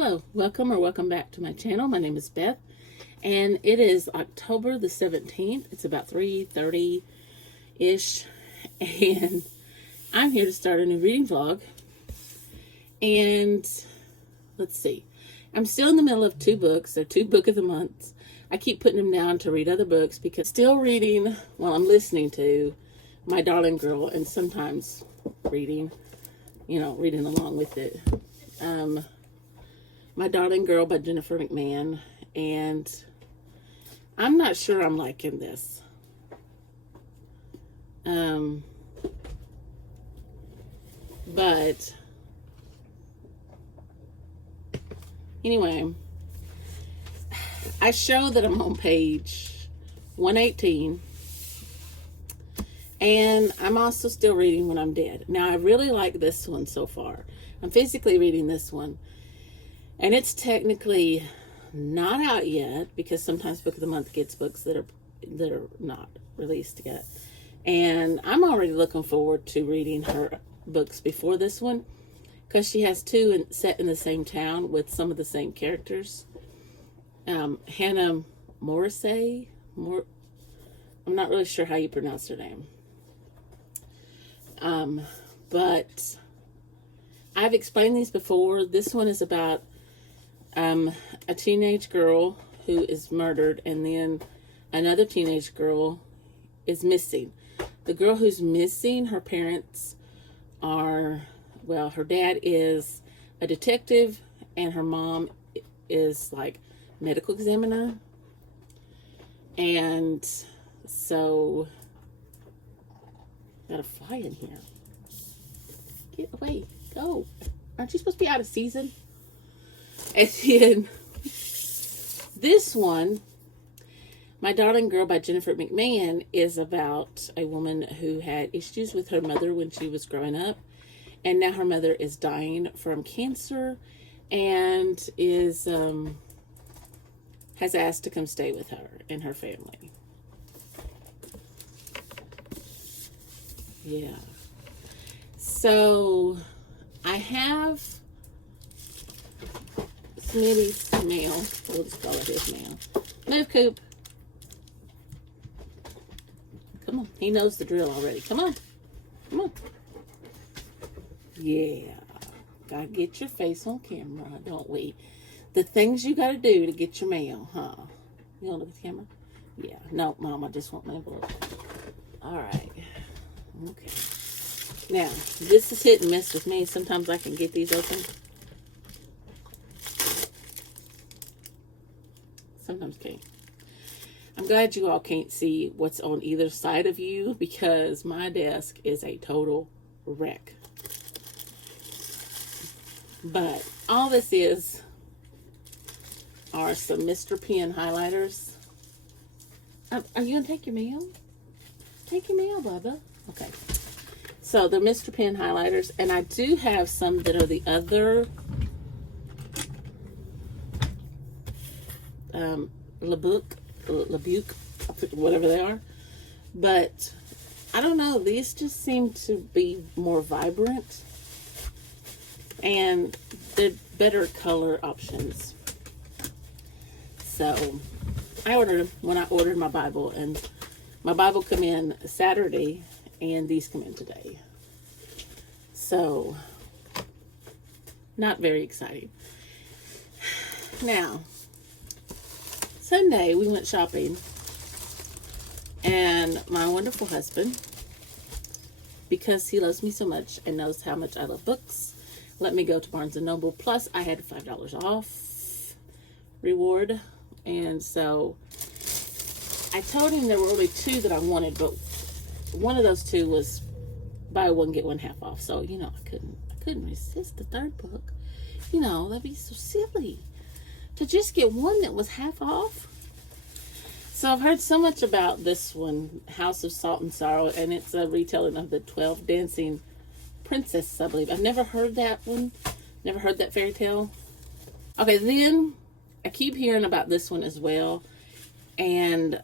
Hello, welcome back to my channel. My name is Beth, and it is October the 17th. It's about 3:30-ish, and I'm here to start a new reading vlog. And let's see, I'm still in the middle of two books. They're two book of the months. I keep putting them down to read other books because I'm still reading while I'm listening to My Darling Girl, and sometimes reading along with it. My Darling Girl by Jennifer McMahon, and I'm not sure I'm liking this. But anyway, I show that I'm on page 118, and I'm also still reading When I'm Dead. Now, I really like this one so far. I'm physically reading this one. And it's technically not out yet because sometimes Book of the Month gets books that are not released yet. And I'm already looking forward to reading her books before this one because she has two set in the same town with some of the same characters. Hannah Morrissey, I'm not really sure how you pronounce her name. But I've explained these before. This one is about a teenage girl who is murdered, and then another teenage girl is missing. The girl who's missing, her parents are, her dad is a detective, and her mom is like medical examiner. And so, got a fly in here. Get away, go. Aren't you supposed to be out of season? And then this one, My Darling Girl by Jennifer McMahon, is about a woman who had issues with her mother when she was growing up. And now her mother is dying from cancer and is has asked to come stay with her and her family. Yeah. So I have Smitty's mail. We'll just call it his mail. Move, Coop. Come on. He knows the drill already. Come on. Come on. Yeah. Gotta get your face on camera, don't we? The things you gotta do to get your mail, huh? You wanna look at the camera? Yeah. No, Mom, I just want my envelope. Alright. Okay. Now, this is hit and miss with me. Sometimes I can get these open. Sometimes can't. I'm glad you all can't see what's on either side of you because my desk is a total wreck. But all this are some Mr. Pen highlighters. Are you going to take your mail? Take your mail, Bubba. Okay. So they're Mr. Pen highlighters, and I do have some that are the other Labuke, whatever they are. But I don't know, these just seem to be more vibrant and they're better color options. So I ordered them when I ordered my Bible, and my Bible come in Saturday and these come in today. So not very exciting. Now, Sunday, we went shopping, and my wonderful husband, because he loves me so much and knows how much I love books, let me go to Barnes & Noble. Plus, I had $5 off reward, and so I told him there were only two that I wanted, but one of those two was buy one, get one half off. So, I couldn't resist the third book. That'd be so silly to just get one that was half off. So I've heard so much about this one, House of Salt and Sorrow, and it's a retelling of the 12 Dancing Princess, I believe. I've never heard that one. Never heard that fairy tale. Okay, then I keep hearing about this one as well. And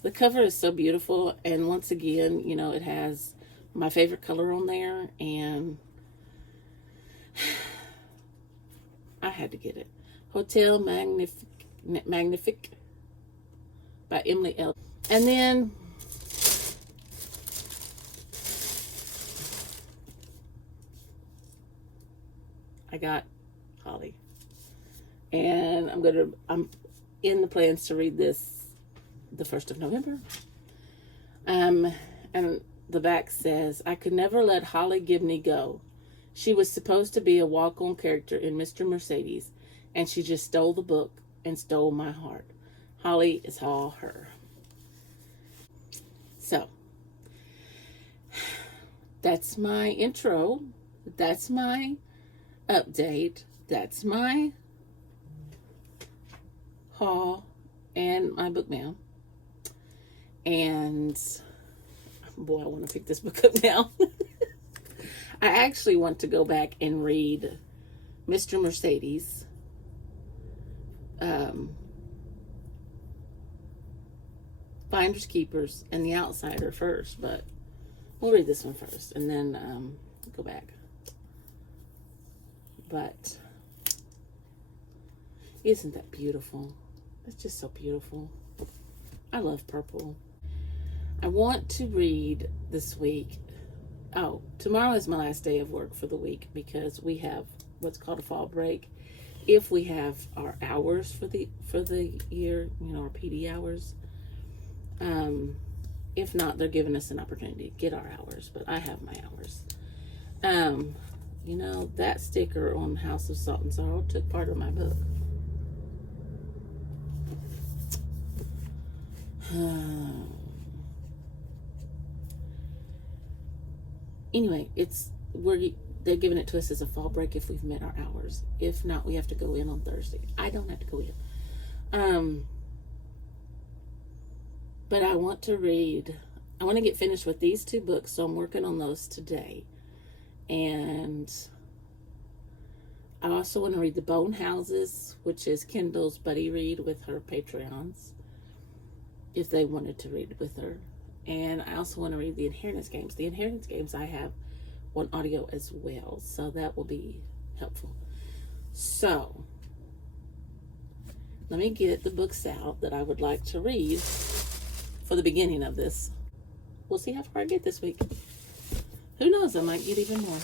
the cover is so beautiful. And once again, it has my favorite color on there. And had to get it. Hotel Magnifique by Emily L. And then I got Holly. And I'm in the plans to read this the 1st of November. And the back says, I could never let Holly Gibney go. She was supposed to be a walk-on character in Mr. Mercedes, and she just stole the book and stole my heart. Holly is all her. So, that's my intro. That's my update. That's my haul and my book mail. And boy, I want to pick this book up now. I actually want to go back and read Mr. Mercedes. Finders Keepers and The Outsider first, but we'll read this one first and then go back. But isn't that beautiful? It's just so beautiful. I love purple. I want to read this week. Oh, tomorrow is my last day of work for the week because we have what's called a fall break. If we have our hours for the year, our PD hours. If not, they're giving us an opportunity to get our hours, but I have my hours. That sticker on House of Salt and Sorrow took part of my book. Anyway, they're giving it to us as a fall break if we've met our hours. If not, we have to go in on Thursday. I don't have to go in. But I want to get finished with these 2 books, so I'm working on those today. And I also want to read The Bone Houses, which is Kendall's buddy read with her Patreons, if they wanted to read it with her. And I also want to read The Inheritance Games. The Inheritance Games I have on audio as well, so that will be helpful. So, let me get the books out that I would like to read for the beginning of this. We'll see how far I get this week. Who knows, I might get even more.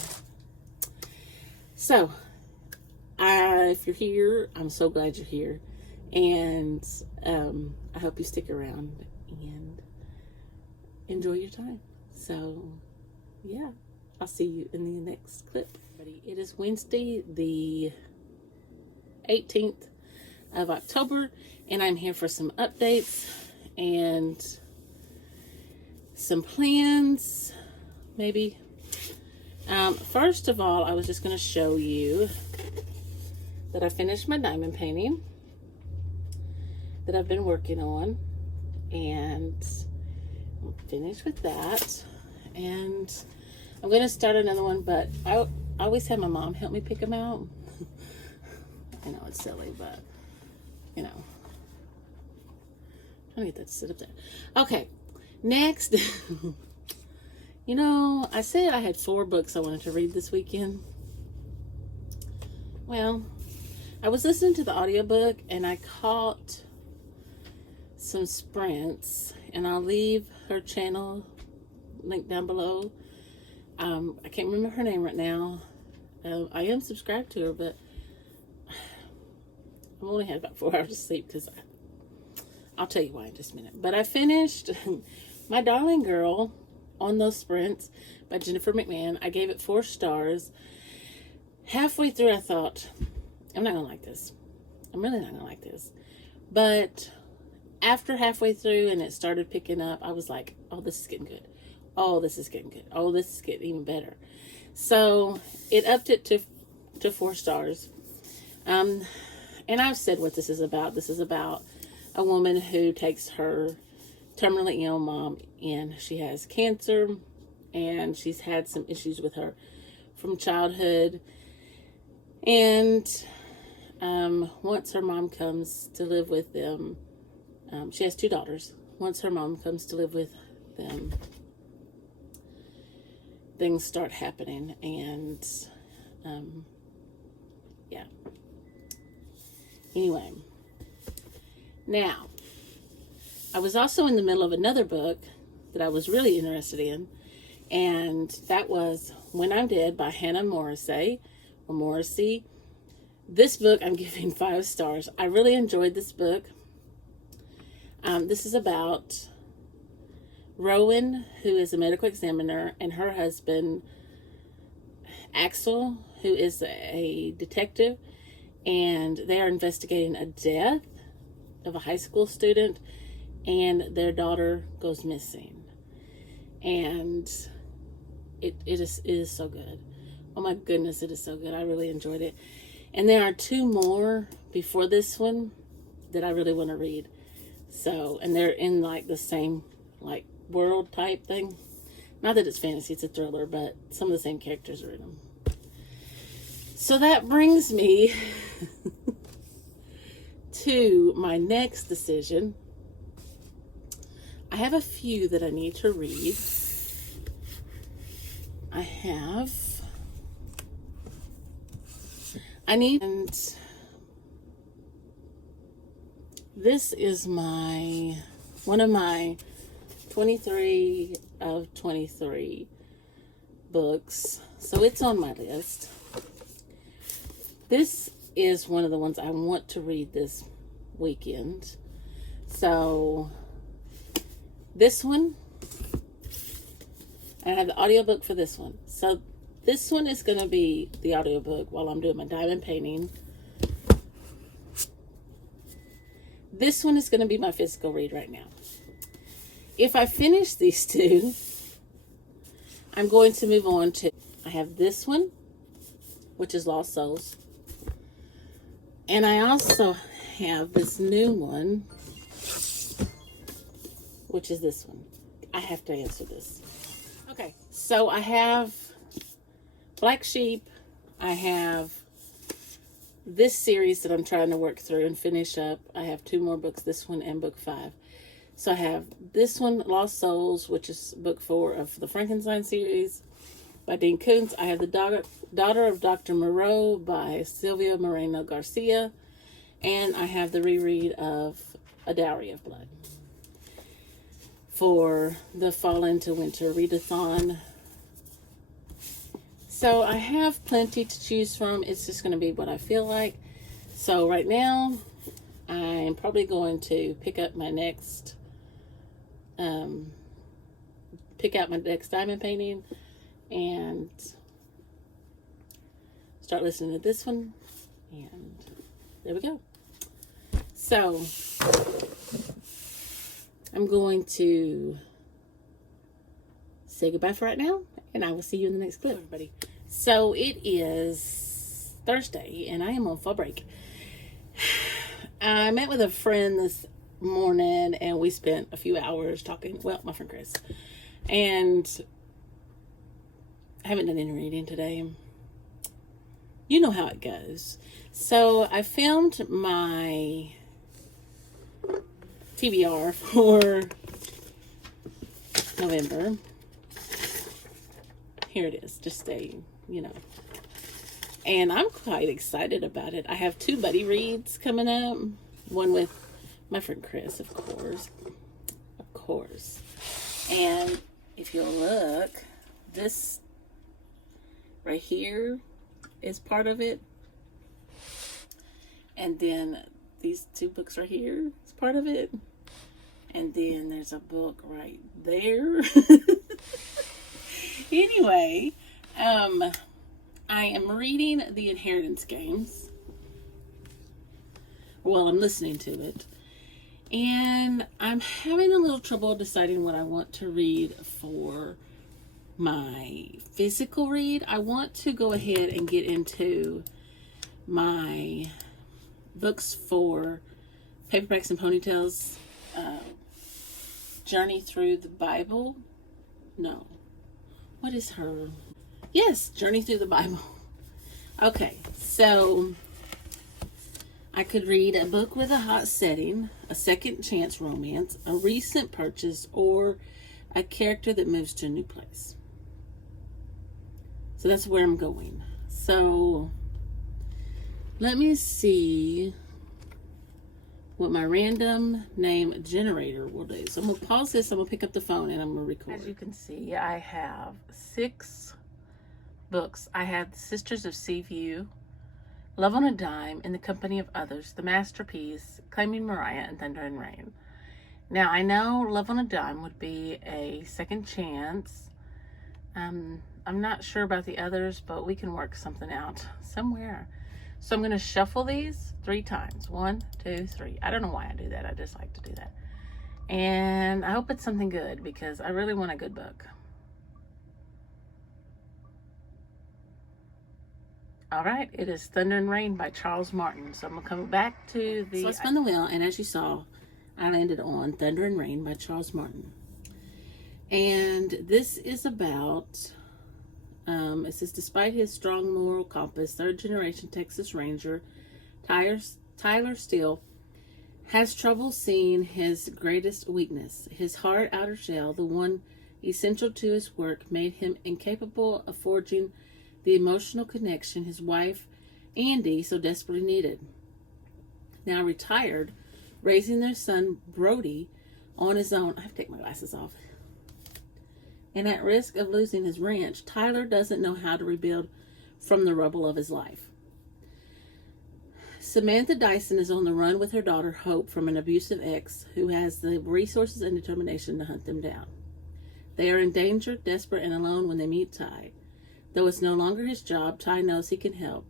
So, if you're here, I'm so glad you're here. And I hope you stick around and enjoy your time. So, yeah, I'll see you in the next clip. It is Wednesday, the 18th of October, and I'm here for some updates and some plans, maybe. First of all, I was just going to show you that I finished my diamond painting that I've been working on, and I'm finished with that. And I'm going to start another one, but I always have my mom help me pick them out. I know it's silly, but I'm trying to get that to sit up there. Okay, next. I said I had 4 books I wanted to read this weekend. Well, I was listening to the audiobook and I caught some sprints, and I'll leave her channel link down below. I can't remember her name right now. I am subscribed to her, but I've only had about 4 hours of sleep because I'll tell you why in just a minute. But I finished My Darling Girl on Those Sprints by Jennifer McMahon. I gave it 4 stars. Halfway through, I thought, I'm not going to like this. I'm really not going to like this. But after halfway through and it started picking up, I was like, oh, this is getting good. Oh, this is getting good. Oh, this is getting even better. So it upped it to 4 stars. And I've said what this is about. This is about a woman who takes her terminally ill mom in. She has cancer, and she's had some issues with her from childhood. And once her mom comes to live with them, she has 2 daughters. Once her mom comes to live with them, things start happening, and yeah. Anyway, now, I was also in the middle of another book that I was really interested in, and that was When I'm Dead by Hannah Morrissey, or Morrissey. This book I'm giving 5 stars. I really enjoyed this book. This is about Rowan, who is a medical examiner, and her husband, Axel, who is a detective, and they are investigating a death of a high school student, and their daughter goes missing. And it is so good. Oh my goodness, it is so good. I really enjoyed it. And there are 2 more before this one that I really want to read. So, and they're in like the same like world type thing. Not that it's fantasy, it's a thriller, but some of the same characters are in them. So that brings me to my next decision. I have a few that I need to read. And this is one of my 23 of 23 books. So it's on my list. This is one of the ones I want to read this weekend. So this one, I have the audiobook for this one. So this one is going to be the audiobook while I'm doing my diamond painting. This one is going to be my physical read right now. If I finish these 2, I'm going to move on to, I have this one, which is Lost Souls. And I also have this new one, which is this one. I have to answer this. Okay, so I have Black Sheep. I have this series that I'm trying to work through and finish up. I have 2 more books, this one and book 5. So I have this one, Lost Souls, which is book 4 of the Frankenstein series by Dean Koontz. I have The Daughter of Dr. Moreau by Silvia Moreno Garcia. And I have the reread of A Dowry of Blood for the Fall into Winter readathon. So I have plenty to choose from. It's just going to be what I feel like. So right now, I'm probably going to pick out my next diamond painting and start listening to this one. And there we go. So I'm going to say goodbye for right now, and I will see you in the next clip, everybody. So it is Thursday, and I am on fall break. I met with a friend this morning, and we spent a few hours talking. Well, my friend Chris. And I haven't done any reading today. You know how it goes. So I filmed my TBR for November. Here it is, just and I'm quite excited about it. I have 2 buddy reads coming up. One with my friend Chris, of course. And if you'll look, this right here is part of it. And then these 2 books right here is part of it. And then there's a book right there. Anyway, I am reading The Inheritance Games. Well, I'm listening to it. And I'm having a little trouble deciding what I want to read for my physical read. I want to go ahead and get into my books for Paperbacks and Ponytails. Journey Through the Bible. No. What is her? Yes, Journey Through the Bible. Okay, so I could read a book with a hot setting, a second chance romance, a recent purchase, or a character that moves to a new place. So that's where I'm going. So let me see what my random name generator will do. So I'm going to pause this, I'm going to pick up the phone, and I'm going to record. As you can see, I have 6 books. I have Sisters of Seaview, Love on a Dime, In the Company of Others, The Masterpiece, Claiming Mariah, and Thunder and Rain. Now, I know Love on a Dime would be a second chance. I'm not sure about the others, but we can work something out somewhere. So I'm going to shuffle these 3 times. 1, 2, 3. I don't know why I do that. I just like to do that. And I hope it's something good because I really want a good book. All right, it is Thunder and Rain by Charles Martin. So I'm going to come back to the... So I spun the wheel, and as you saw, I landed on Thunder and Rain by Charles Martin. And this is about, it says, despite his strong moral compass, third-generation Texas Ranger Tyler Steele has trouble seeing his greatest weakness. His hard outer shell, the one essential to his work, made him incapable of forging the emotional connection his wife, Andy, so desperately needed. Now retired, raising their son, Brody, on his own. I have to take my glasses off. And at risk of losing his ranch, Tyler doesn't know how to rebuild from the rubble of his life. Samantha Dyson is on the run with her daughter, Hope, from an abusive ex who has the resources and determination to hunt them down. They are in danger, desperate, and alone when they meet Ty. Though it's no longer his job, Ty knows he can help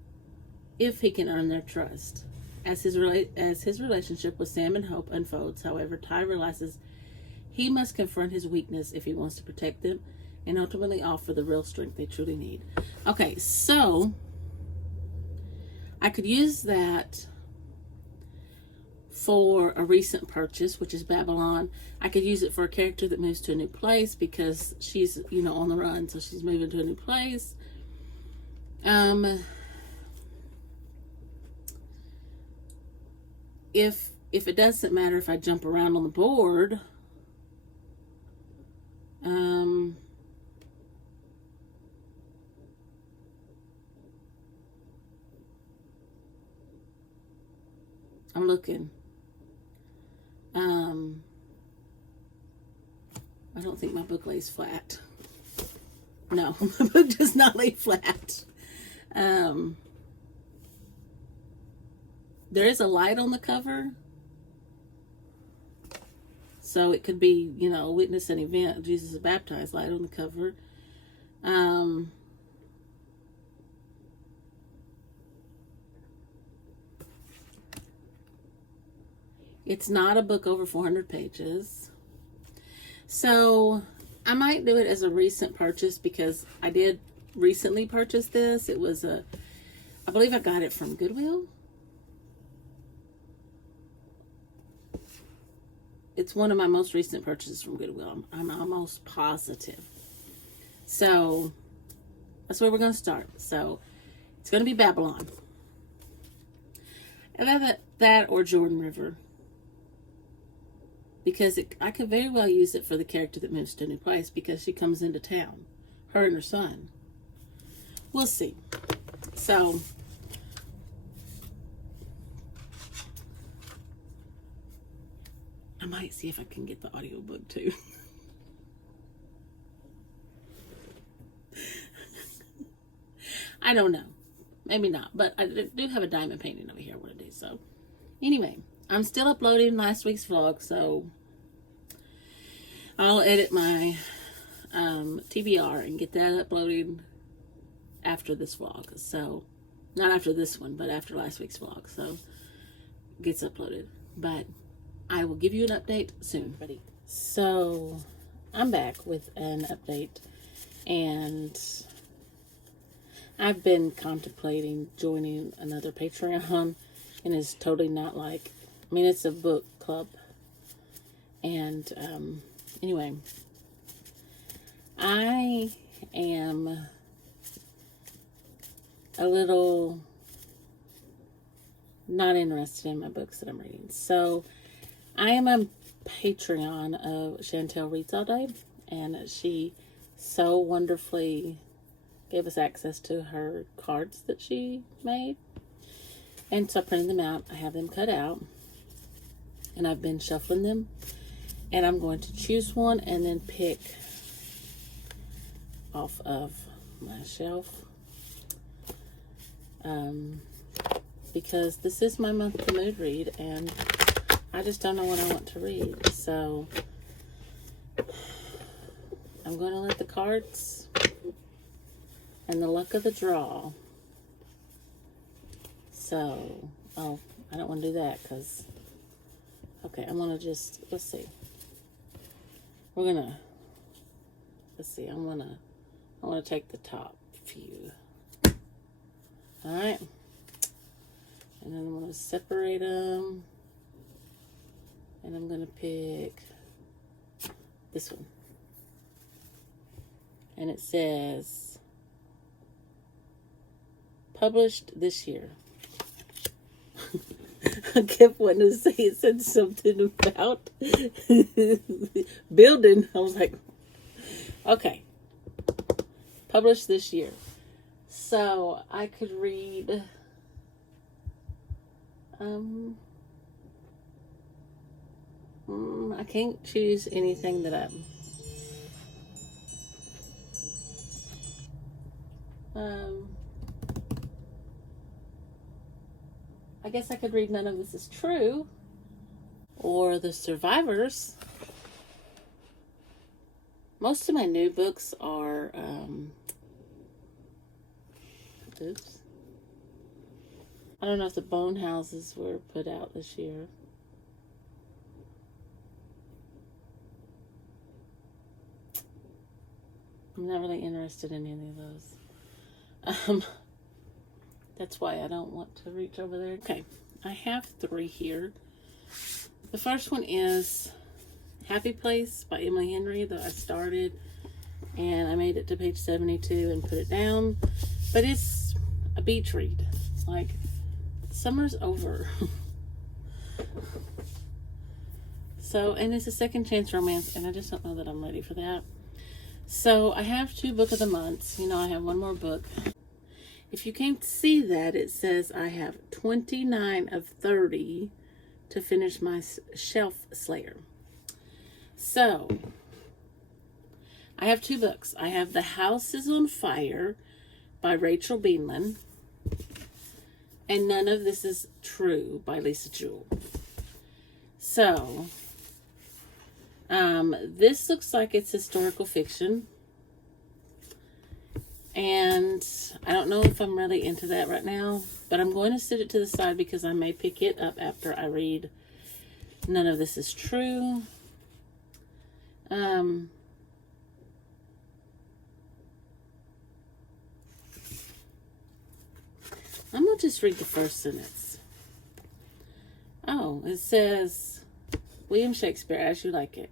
if he can earn their trust. As his relationship with Sam and Hope unfolds, however, Ty realizes he must confront his weakness if he wants to protect them and ultimately offer the real strength they truly need. Okay, so I could use that for a recent purchase, which is Babylon. I could use it for a character that moves to a new place because she's, on the run, so she's moving to a new place. If it doesn't matter if I jump around on the board, I'm looking. I don't think my book lays flat. No, my book does not lay flat. There is a light on the cover. So it could be, witness an event. Jesus is baptized, light on the cover. It's not a book over 400 pages. So I might do it as a recent purchase because I did recently purchase this. It was I believe I got it from Goodwill. It's one of my most recent purchases from Goodwill. I'm almost positive. So that's where we're going to start. So it's going to be Babylon. And that or Jordan River. Because I could very well use it for the character that moves to a new place because she comes into town. Her and her son. We'll see. So I might see if I can get the audiobook too. I don't know. Maybe not. But I do have a diamond painting over here I want to do. So anyway, I'm still uploading last week's vlog. So I'll edit my TBR and get that uploaded after this vlog. So not after this one, but after last week's vlog. So it gets uploaded. But I will give you an update soon, buddy. So I'm back with an update, and I've been contemplating joining another Patreon, and it's totally not like, it's a book club. And anyway, I am a little not interested in my books that I'm reading. So I am a Patreon of Chantel Reads All Day, and she so wonderfully gave us access to her cards that she made. And so I printed them out. I have them cut out. and I've been shuffling them, and I'm going to choose one and then pick off of my shelf, because this is my monthly mood read, and I just don't know what I want to read. So I'm going to let the cards and the luck of the draw. So, oh, I don't want to do that because, okay, I'm going to just, let's see. We're going to, let's see, I want to take the top few. All right. And then I'm going to separate them. And I'm going to pick this one. And it says, published this year. I kept wanting to say it said something about building. I was like, okay. Published this year. So I could read I can't choose anything that I guess I could read None of This Is True, or The Survivors. Most of my new books are oops. I don't know if the Bone Houses were put out this year. I'm not really interested in any of those. That's why I don't want to reach over there. Okay, I have 3 here. The first one is Happy Place by Emily Henry, that I started, and I made it to page 72 and put it down. But it's a beach read. Like, summer's over. So, and it's a second chance romance, and I just don't know that I'm ready for that. So, I have 2 book of the months. You know, I have one more book. If you can't see that, it says I have 29 of 30 to finish my Shelf Slayer. So, I have 2 books. I have The House is on Fire by Rachel Beanland, and None of This Is True by Lisa Jewell. So, this looks like it's historical fiction. And I don't know if I'm really into that right now, but I'm going to sit it to the side because I may pick it up after I read None of This Is True. I'm going to just read the first sentence. Oh, it says, William Shakespeare, As You Like It.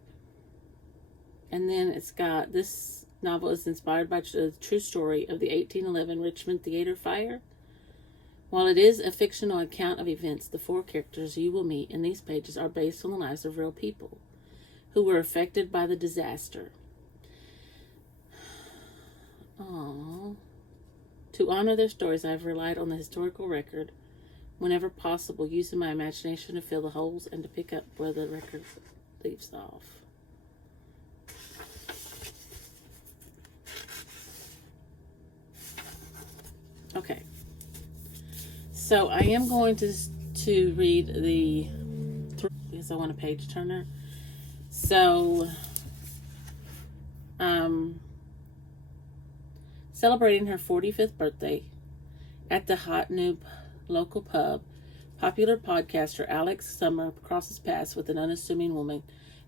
And then it's got, this novel is inspired by the true story of the 1811 Richmond Theater fire. While it is a fictional account of events, the 4 characters you will meet in these pages are based on the lives of real people who were affected by the disaster. Aww. To honor their stories, I have relied on the historical record whenever possible, using my imagination to fill the holes and to pick up where the record leaves off. Okay, so I am going to read the 3 because I want a page turner. So, celebrating her 45th birthday at the hot new local pub, popular podcaster Alex Summer crosses paths with an unassuming woman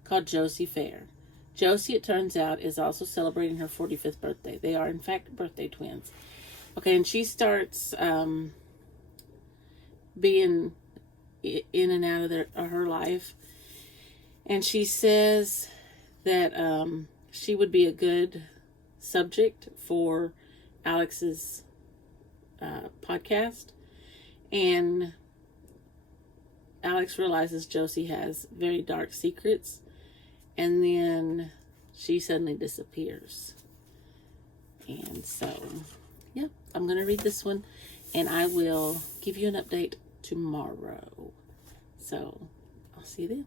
called Josie Fair. Josie, it turns out, is also celebrating her 45th birthday. They are, in fact, birthday twins. Okay, and she starts being in and out of her life. And she says that she would be a good subject for Alex's podcast. And Alex realizes Josie has very dark secrets. And then she suddenly disappears. And so, yeah, I'm going to read this one. And I will give you an update tomorrow. So, I'll see you then.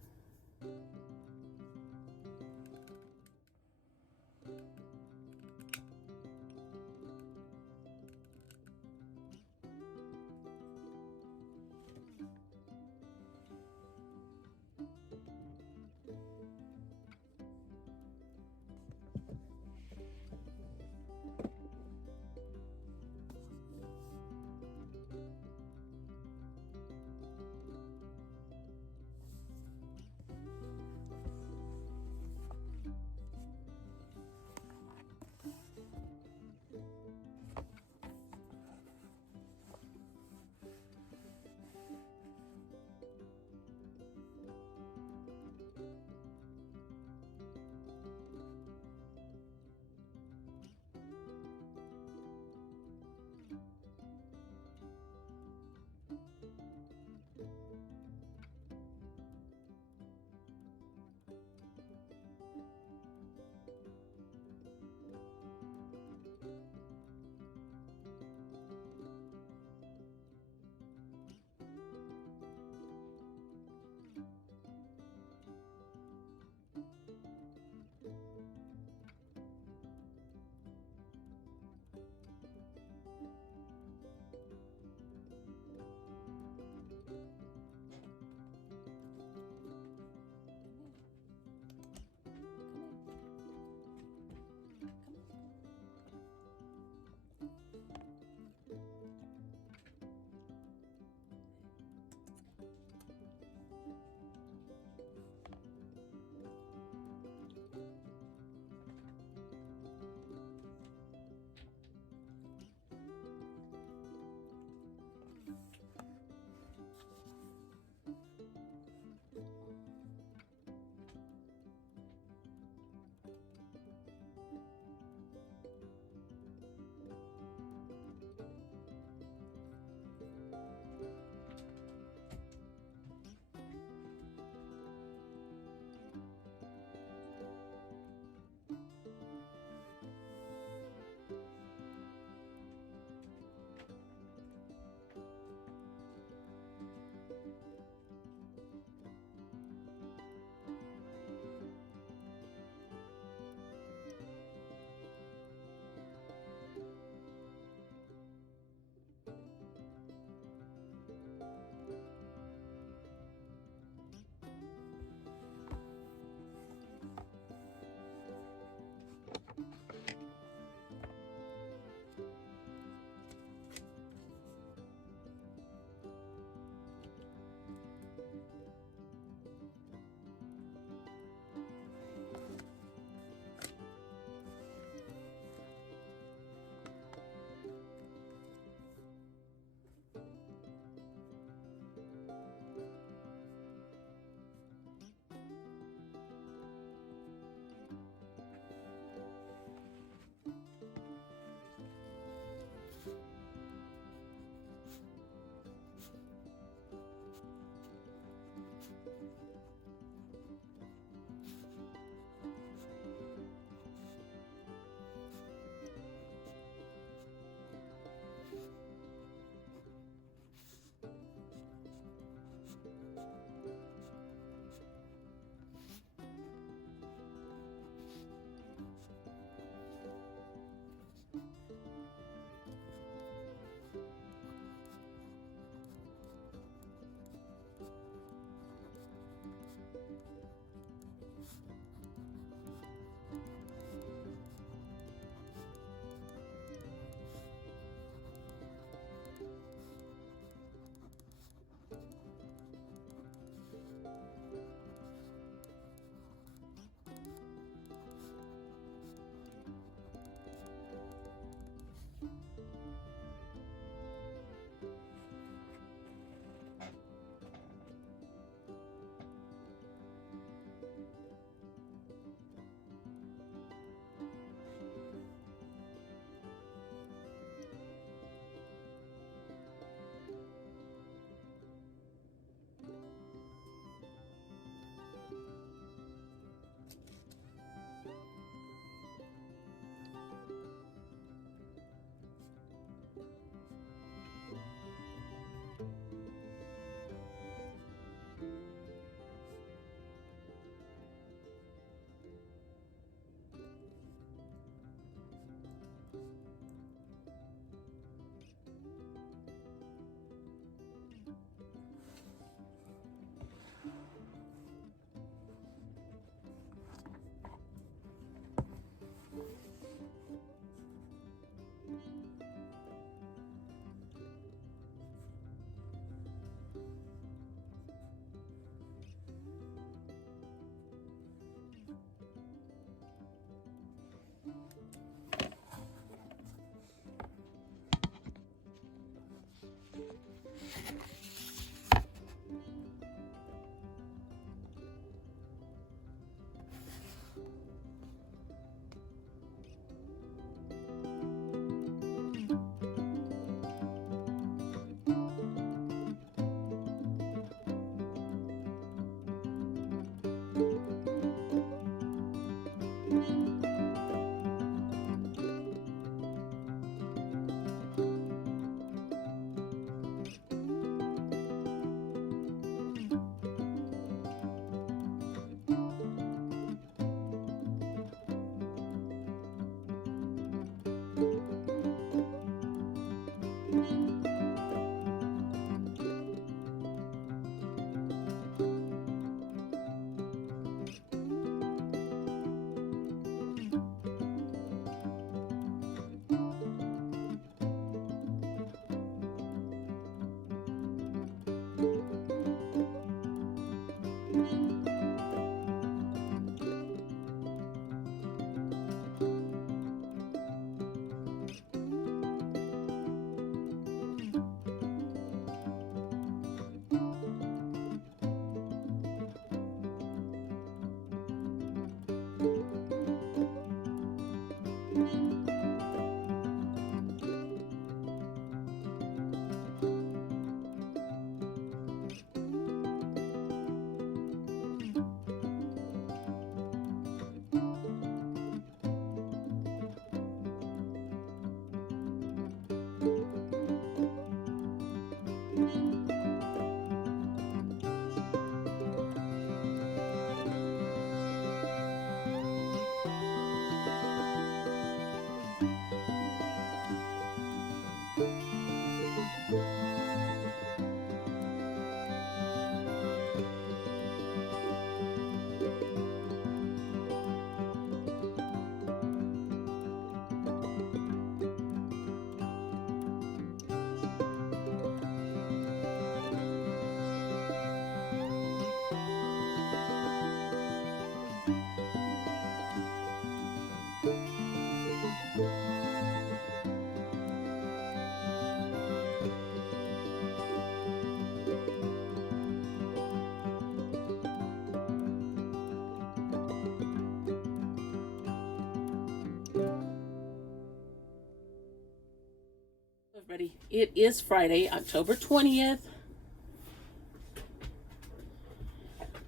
Everybody, it is Friday, October 20th.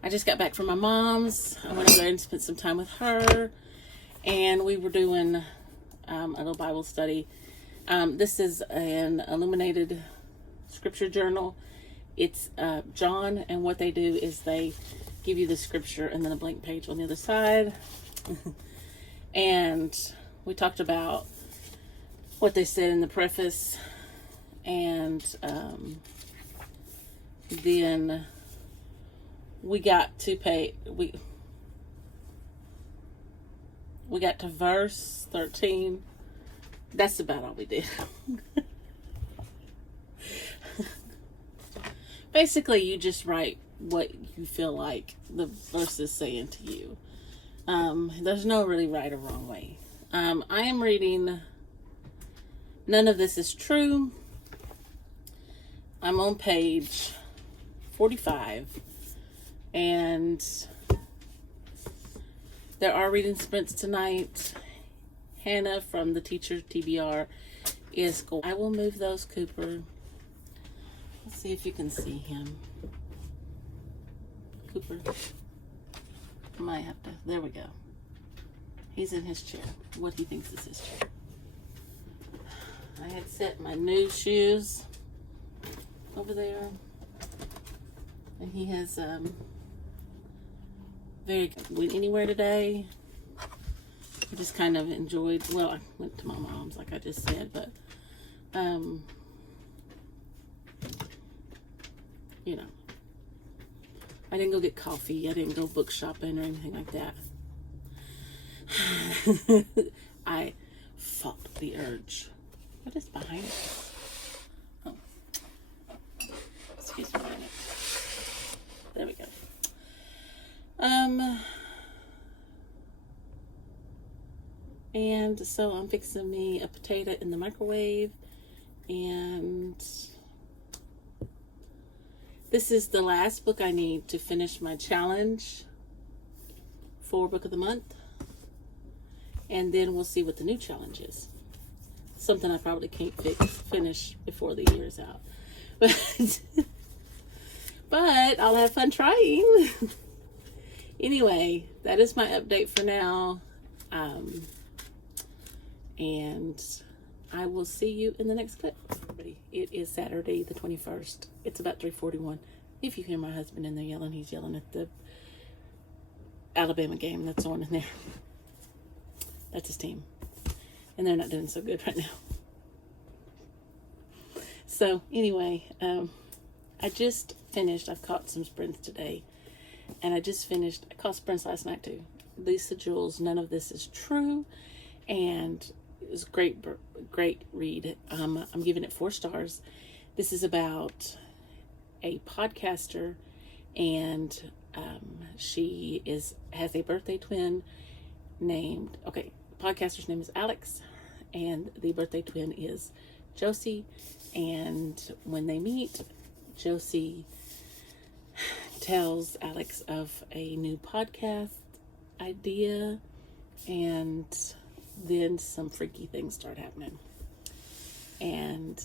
I just got back from my mom's. I went over there and spent some time with her, and we were doing a little Bible study. This is an illuminated scripture journal. It's John, and what they do is they give you the scripture and then a blank page on the other side. And we talked about what they said in the preface, and then we got to we got to verse 13. That's about all we did. Basically, you just write what you feel like the verse is saying to you. There's no really right or wrong way. I am reading None of This Is True. I'm on page 45, and there are reading sprints tonight. Hannah from the Teacher TBR is going. I will move those, Cooper. Let's see if you can see him. Cooper. I might have to. There we go. He's in his chair. What he thinks is his chair. I had set my new shoes over there, and he has went anywhere today. I just kind of enjoyed. Well, I went to my mom's, like I just said, but you know, I didn't go get coffee. I didn't go book shopping or anything like that. I fought the urge. What is behind us? Oh. Excuse me a minute. There we go. And so I'm fixing me a potato in the microwave, and this is the last book I need to finish my challenge for Book of the Month, and then we'll see what the new challenge is. Something I probably can't finish before the year is out. But I'll have fun trying. Anyway, that is my update for now. And I will see you in the next clip. It is Saturday the 21st. It's about 3:41. If you hear my husband in there yelling, he's yelling at the Alabama game that's on in there. That's his team. And they're not doing so good right now. So anyway, I just finished. I've caught some sprints today. And I just finished. I caught sprints last night too. Lisa Jewell's None of This Is True. And it was a great read. I'm giving it 4 stars. This is about a podcaster, and she has a birthday twin named, the podcaster's name is Alex, and the birthday twin is Josie. And when they meet, Josie tells Alex of a new podcast idea, and then some freaky things start happening. And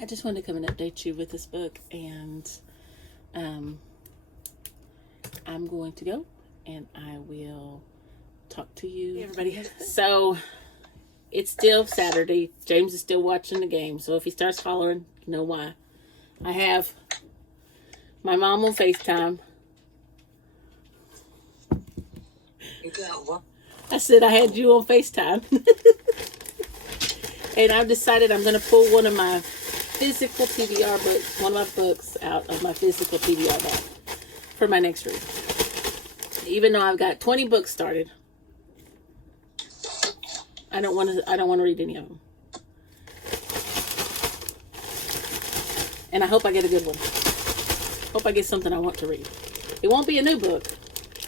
I just wanted to come and update you with this book, and I'm going to go, and I will talk to you. Hey everybody. So it's still Saturday. James is still watching the game, so if he starts hollering, You know why? I have my mom on FaceTime. You got what? I said I had you on FaceTime. And I've decided I'm going to pull one of my physical TBR books, one of my books out of my physical TBR bag for my next read. Even though I've got 20 books started, I don't want to read any of them. And I hope I get a good one. Hope I get something I want to read. It won't be a new book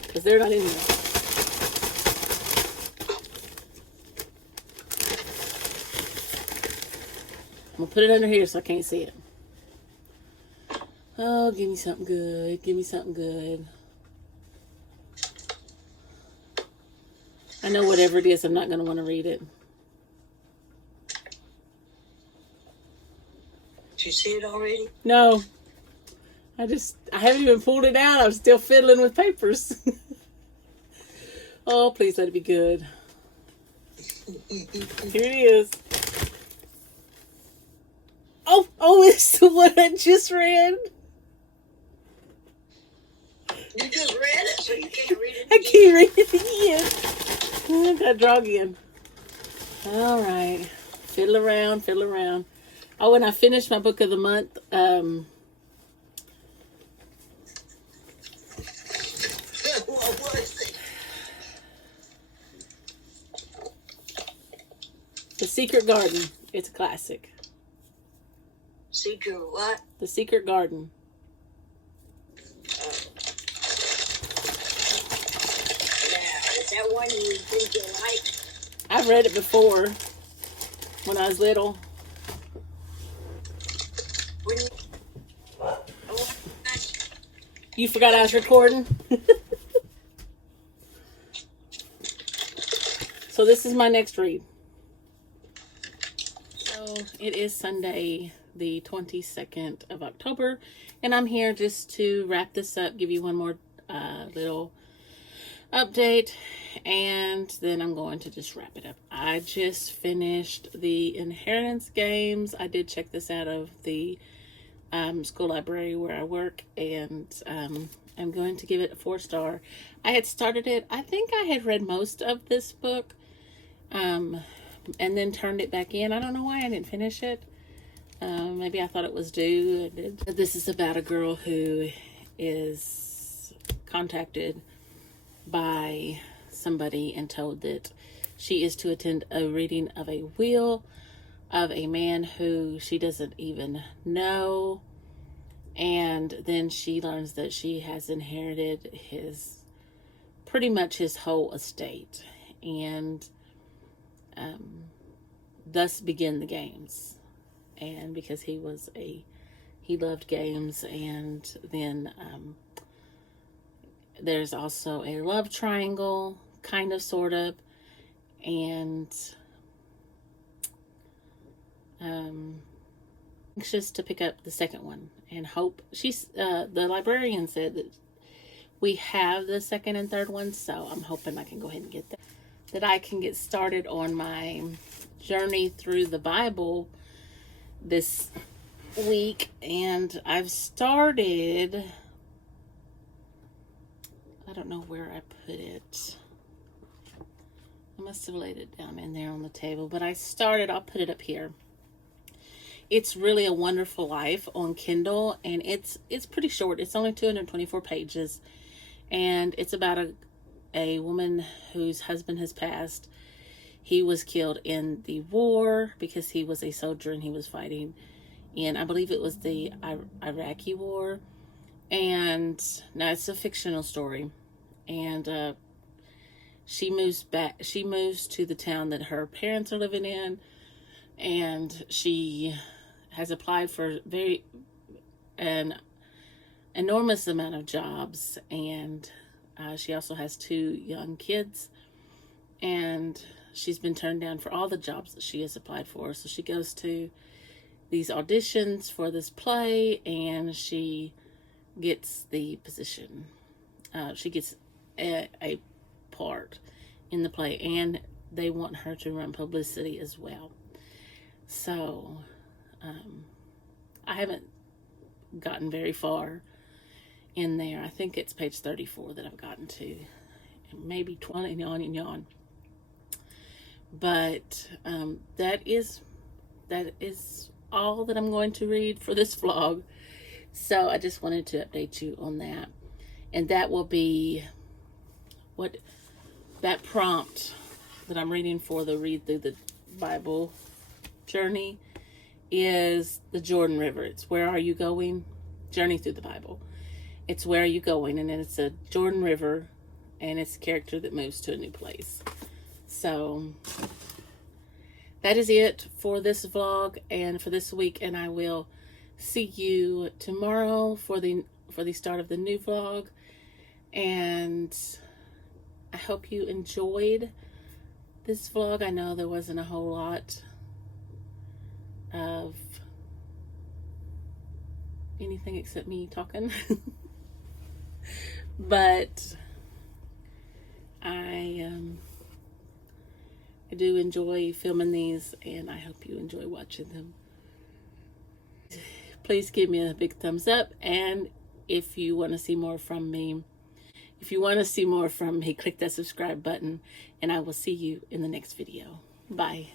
because they're not in there. I'm going to put it under here so I can't see it. Oh, give me something good. Give me something good. I know whatever it is, I'm not going to want to read it. Did you see it already? No. I haven't even pulled it out. I'm still fiddling with papers. Oh, please let it be good. Here it is. Oh, it's the one I just read. You just read it, so you can't read it again. I can't read it again. I gotta draw again. All right. Fiddle around, fiddle around. Oh, and I finished my book of the month. What was it? The Secret Garden. It's a classic. Secret what? The Secret Garden. Now, is that one you think you like? I've read it before when I was little. When you... You forgot I was recording? So this is my next read. So it is Sunday, the 22nd of October, and I'm here just to wrap this up, give you one more little update, and then I'm going to just wrap it up. I just finished the Inheritance Games. I did check this out of the school library where I work, and I'm going to give it a 4-star. I had started it. I think I had read most of this book, and then turned it back in. I don't know why I didn't finish it. Maybe I thought it was due. I did. This is about a girl who is contacted by somebody and told that she is to attend a reading of a will of a man who she doesn't even know, and then she learns that she has inherited pretty much his whole estate, and thus begin the games. And because he loved games, and then there's also a love triangle, kind of, sort of, and anxious to pick up the second one, and hope the librarian said that we have the second and third ones, so I'm hoping I can go ahead and get that I can get started on my journey through the Bible this week. And I've started, I don't know where I put it. I must have laid it down in there on the table, but I'll put it up here. It's Really a Wonderful Life on Kindle, and it's pretty short. It's only 224 pages, and it's about a woman whose husband has passed. He was killed in the war because he was a soldier and he was fighting in, I believe it was the Iraqi war. And now it's a fictional story, and she moves to the town that her parents are living in, and she has applied for an enormous amount of jobs, and she also has 2 young kids, and she's been turned down for all the jobs that she has applied for. So she goes to these auditions for this play, and she gets the position. She gets a part in the play, and they want her to run publicity as well. So I haven't gotten very far in there. I think it's page 34 that I've gotten to, maybe 20 and yawn. But that is all that I'm going to read for this vlog. So I just wanted to update you on that. And that will be what that prompt that I'm reading for the Read Through the Bible journey is the Jordan River. It's Where Are You Going? Journey Through the Bible. It's Where Are You Going? And then it's a Jordan River, and it's a character that moves to a new place. So that is it for this vlog and for this week, and I will see you tomorrow for the start of the new vlog. And I hope you enjoyed this vlog. I know there wasn't a whole lot of anything except me talking. But I do enjoy filming these, and I hope you enjoy watching them. Please give me a big thumbs up, and if you want to see more from me, click that subscribe button, and I will see you in the next video. Bye.